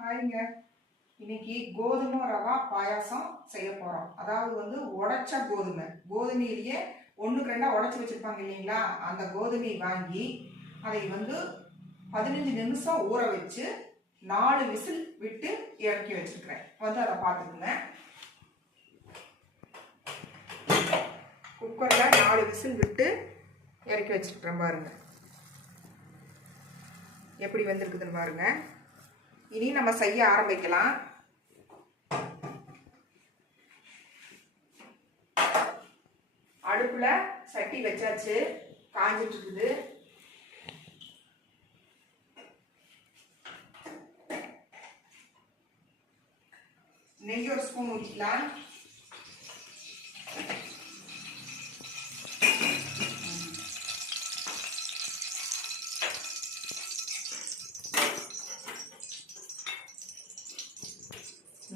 ஹாய்ங்க. இன்னைக்கு கோதுமை ரவா பாயாசம் செய்ய போகிறோம். அதாவது உடைச்ச கோதுமையிலேயே ஒன்றுக்கு ரெண்டாக உடச்சி வச்சுருப்பாங்க இல்லைங்களா, அந்த கோதுமையை வாங்கி அதை 15 நிமிஷம் ஊற வச்சு 4 விசில் விட்டு இறக்கி வச்சுருக்கிறேன். அதை பார்த்துக்குங்க. குக்கரில் 4 விசில் விட்டு இறக்கி வச்சுருக்கிறேன். பாருங்கள் எப்படி வந்திருக்குதுன்னு பாருங்கள். இனி நம்ம செய்ய ஆரம்பிக்கலாம். அடுப்புல சட்டி வச்சாச்சு, காஞ்சிட்டு இருக்குது. நெய் ஒரு ஸ்பூன் ஊற்றிக்கலாம்.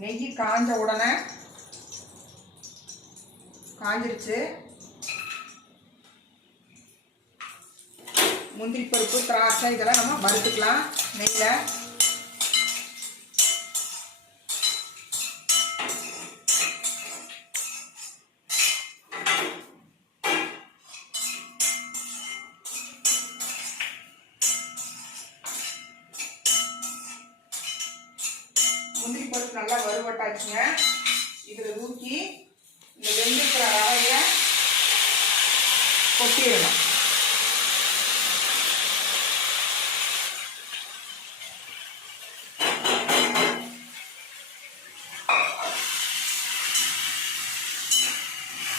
நெய் காஞ்ச உடனே காஞ்சிருச்சு. முந்திரி பருப்பு, திராட்சை இதெல்லாம் நம்ம வறுத்துக்கலாம் நெய்யில். முந்திரி பருப்பு நல்லா வறுவட்டாச்சுங்க. இதில் ஊற்றி இந்த வெந்திருக்கிற ரவையை கொட்டிடணும்.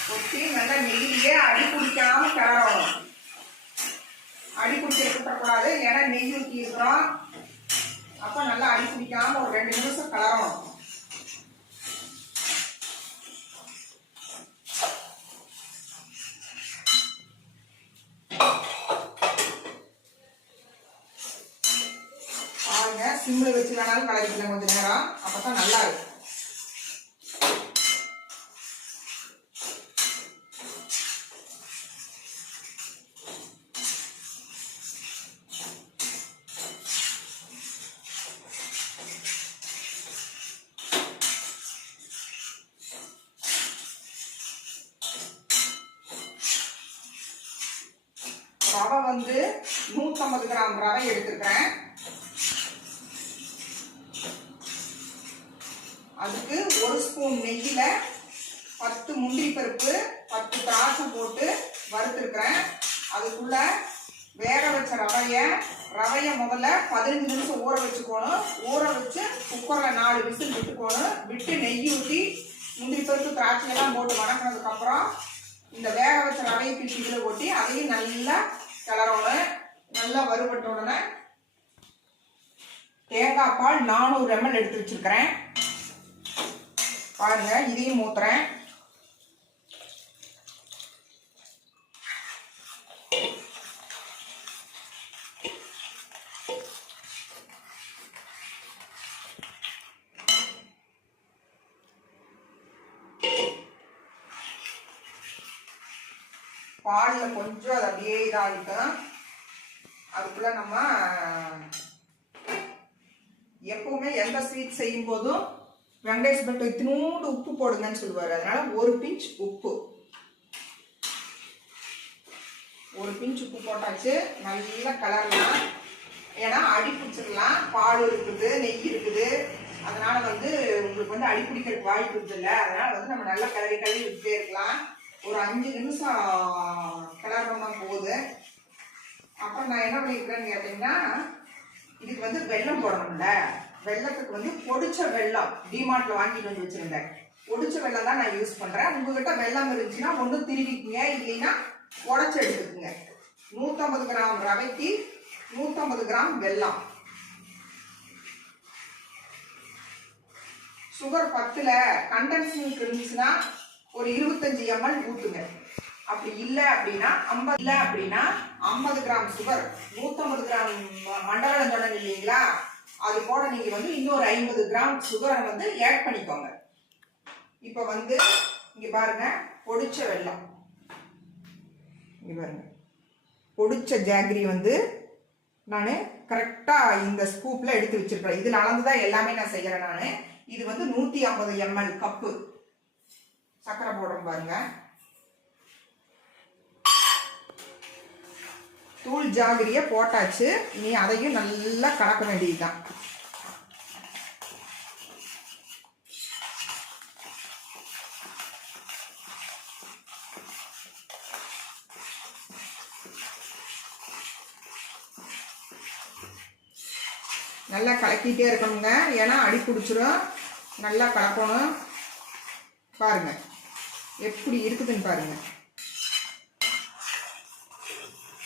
கொட்டி நல்லா நெய்யிலேயே அடி பிடிக்காம கிளறணும். அடி பிடிச்சி இருக்கக்கூடாது, ஏன்னா நெய் ஊற்றி இருக்கிறோம். அப்போ நல்லா அடி பிடிக்காம ஒரு 2 நிமிஷம் கிளறணும். பாருங்க, சிம்மில் வச்சு வேணாலும் கலக்கிக்கலாம் கொஞ்சம் நேரம், அப்பதான் நல்லா இருக்கும். ரவை 150 கிராம் ரவை எடுத்துக்கிறேன். அதுக்கு 1 ஸ்பூன் நெய்யில 10 முந்திரி பருப்பு, 10 திராட்சை போட்டு வறுத்துருக்கிறேன். அதுக்குள்ள வேக வச்ச ரவைய முதல்ல 15 நிமிஷம் ஊற வச்சுக்கணும். ஊற வச்சு குக்கரில் 4 விசில் விட்டுக்கணும். விட்டு நெய் ஊற்றி முந்திரி பருப்பு, திராட்சையெல்லாம் போட்டு வணக்கினதுக்கு அப்புறம் இந்த வேக வச்ச ரவையை பிடிச்சி இதில் கொட்டி அதையும் நல்லா கிளறணும். நல்லா வறுபட்ட உடனே தேங்காய் பால் 400 ml எடுத்து வச்சிருக்கிறேன். பாருங்க, இதையும் ஊத்துறேன். பாலில் கொஞ்சம் அது அப்படியே இதாகிட்டோம். அதுக்குள்ள நம்ம எப்பவுமே எந்த ஸ்வீட் செய்யும் போதும் வெங்கடேஷ் பட்டு இத்தினூண்டு உப்பு போடுங்கன்னு சொல்லுவார். அதனால 1 பிஞ்ச் உப்பு போட்டாச்சு. நல்லா கலரலாம், ஏன்னா அடி பிடிச்சிடலாம். பால் இருக்குது, நெய் இருக்குது, அதனால உங்களுக்கு அடி பிடிக்கிறதுக்கு வாய்ப்பு இருக்குது இல்லை. அதனால நம்ம நல்லா கலரி விட்டுட்டே இருக்கலாம். ஒரு 5 நிமிஷம் கிளறணும்னா போகுது. அப்புறம் நான் என்ன பண்ணிக்கிறேன்னு கேட்டீங்கன்னா, இதுக்கு வெல்லம் போடணும்ல. வெள்ளத்துக்கு பொடிச்ச வெல்லம் டிமார்ட்ல வாங்கிட்டு வந்து வச்சிருந்தேன். பொடிச்ச வெல்லம் தான் நான் யூஸ் பண்றேன். உங்ககிட்ட வெல்லம் இருந்துச்சுன்னா ஒன்று திருவிக்குங்க, இல்லைன்னா உடச்சி எடுத்துக்குங்க. 150 கிராம் ரவைக்கு 150 கிராம் வெல்லம். சுகர் 10ல கண்டென்ஸ் மில்க் இருந்துச்சுன்னா ஒரு 25 ml ஊற்றுங்க. அப்படி இல்லை அப்படின்னா 50 கிராம் சுகர், 150 கிராம் மண்டலம் சொன்னது இல்லைங்களா, அது போட நீங்க இன்னொரு 50 கிராம் சுகரை ஆட் பண்ணிக்கோங்க. இப்போ இங்க பாருங்க, பொடிச்ச வெல்லம், இங்க பாருங்க பொடிச்ச ஜாகரி நான் கரெக்டாக இந்த ஸ்கூப்பில் எடுத்து வச்சிருக்கிறேன். இதில் அளந்து தான் எல்லாமே நான் செய்கிறேன். நான் இது வந்து 150 ml கப்பு சர்க்கரை போடுறோம் பாருங்க. தூள் ஜாகிரியை போட்டாச்சு. இனி அதையும் நல்லா கலக்க வேண்டியதுதான். நல்லா கலக்கிட்டே இருக்கணுங்க, ஏன்னா அடி பிடிச்சிரும். நல்லா கலக்கணும். பாருங்க எப்படி இருக்குதுன்னு பாருங்க.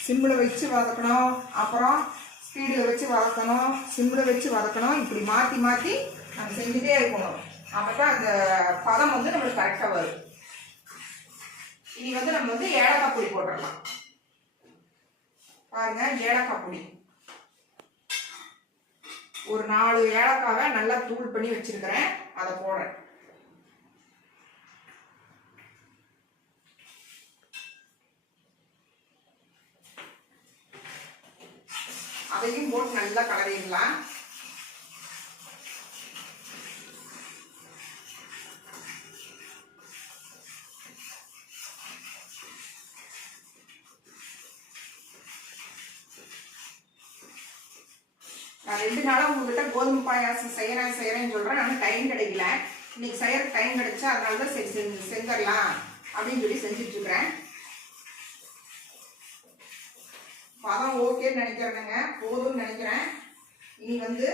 சிம்மில் வச்சு வதக்கணும், அப்புறம் ஸ்பீடில் வச்சு வதக்கணும், சிம்மில் வச்சு வதக்கணும். இப்படி மாற்றி மாற்றி நம்ம செஞ்சுட்டே இருக்கணும். அப்போ தான் அந்த பதம் வந்து நம்மளுக்கு கரெக்டாக வரும். இனி வந்து நம்ம வந்து ஏலக்காய் பொடி போட்டுடலாம். பாருங்க, ஏலக்காய் பொடி ஒரு 4 ஏலக்காவை நல்லா தூள் பண்ணி வச்சிருக்கிறேன். அதை போடுறேன். அதையும் போட்டு நல்லா கலரிடலாம். நான் 2 நாளாக உங்ககிட்ட கோதுமை பாயாசம் செய்கிறேன்னு சொல்கிறேன். ஆனால் டைம் கிடைக்கல. இன்னைக்கு செய்கிற டைம் கிடைச்சா அதனால தான் சரி செஞ்சிடலாம் அப்படின்னு சொல்லி செஞ்சிட்ருக்கிறேன். பதம் ஓகேன்னு நினைக்கிறேனுங்க, போதும்னு நினைக்கிறேன். இனி வந்து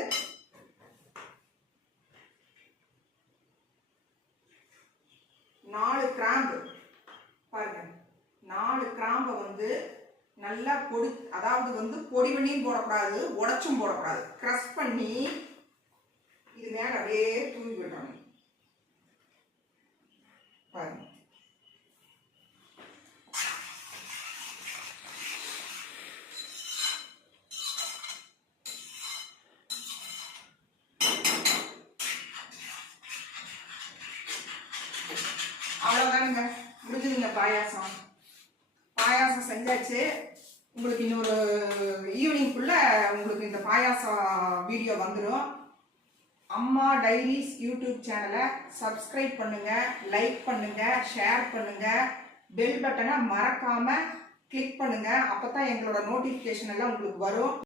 4 கிராம்பு பாருங்க. 4 கிராம்பை வந்து நல்லா பொடி, அதாவது வந்து பொடி பண்ணியும் போடக்கூடாது, உடச்சும் போடக்கூடாது. க்ரஷ் பண்ணி இது மேலே அப்படியே தூவி விடணும். பாருங்க. அவ்வளோதானுங்க, முடிஞ்சுதுங்க பாயாசம். பாயாசம் செஞ்சாச்சு. உங்களுக்கு இன்னொரு ஈவினிங்குள்ளே உங்களுக்கு இந்த பாயாசம் வீடியோ வந்துடும். அம்மா டைரிஸ் யூடியூப் சேனலை சப்ஸ்கிரைப் பண்ணுங்கள், லைக் பண்ணுங்கள், ஷேர் பண்ணுங்கள், பெல் பட்டனை மறக்காமல் கிளிக் பண்ணுங்கள். அப்போ தான் எங்களோட நோட்டிஃபிகேஷன் எல்லாம் உங்களுக்கு வரும்.